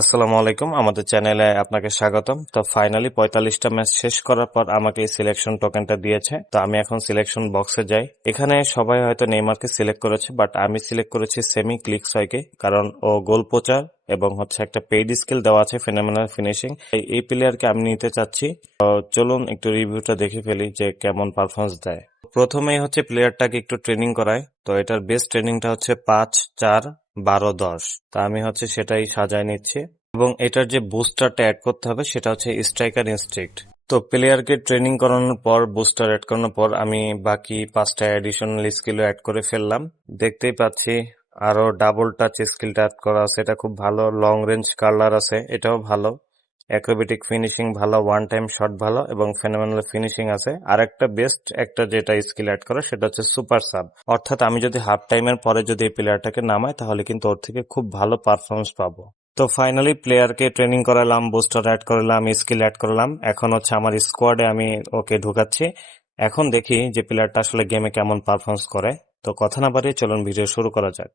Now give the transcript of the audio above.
আসসালামু আলাইকুম, আমাদের চ্যানেলে আপনাকে স্বাগতম। তো ফাইনালি 45টা ম্যাচ শেষ করার পর আমাকে এই সিলেকশন টোকেনটা দিয়েছে। তো আমি এখন সিলেকশন বক্সে যাই। এখানে সবাই হয়তো নেইমারকে সিলেক্ট করেছে, বাট আমি সিলেক্ট করেছি সেমি ক্লিকসয়কে, কারণ ও গোল পোচার এবং একটা পেইড স্কিল দেওয়া আছে ফেনোমেনাল ফিনিশিং। এই প্লেয়ারকে আমি নিতে চাচ্ছি। তো চলুন একটু রিভিউটা দেখে ফেলি যে কেমন পারফরমেন্স দেয়। প্রথমেই প্লেয়ারটাকে একটু ট্রেনিং করায়। তো এটার বেস্ট ট্রেনিংটা 5-4-12-10। তা আমি সেটাই সাজায় নিচ্ছি, এবং এটার যে বুস্টারটা অ্যাড করতে হবে সেটা স্ট্রাইকার ইনস্টিংক্ট। তো প্লেয়ারকে ট্রেনিং করানোর পর, বুস্টার অ্যাড করানোর পর আমি বাকি 5টা অ্যাডিশনাল স্কিলও অ্যাড করে ফেললাম। দেখতেই পাচ্ছি আরো ডাবল টাচ স্কিলটা অ্যাড করা আছে, এটা খুব ভালো। লং রেঞ্জ কার্লার আছে, এটাও ভালো। অ্যাক্রোবেটিক ফিনিশিং ভালো, ওয়ান টাইম শট ভালো, এবং ফেনোমেনাল ফিনিশিং আছে। আর একটা বেস্ট যেটা স্কিল অ্যাড করে সেটা সুপার সাব। অর্থাৎ আমি যদি হাফ টাইমের পরে যদি এই প্লেয়ারটাকে নামাই, তাহলে কিন্তু ওর থেকে খুব ভালো পারফরমেন্স পাবো। তো ফাইনালি প্লেয়ারকে ট্রেনিং করালাম, বুস্টার অ্যাড করলাম, স্কিল অ্যাড করলাম। এখন আমার স্কোয়াডে আমি ওকে ঢুকাচ্ছি। এখন দেখি যে প্লেয়ারটা আসলে গেমে কেমন পারফরমেন্স করে। তো কথা না বাড়িয়ে চলুন ভিডিও শুরু করা যাক।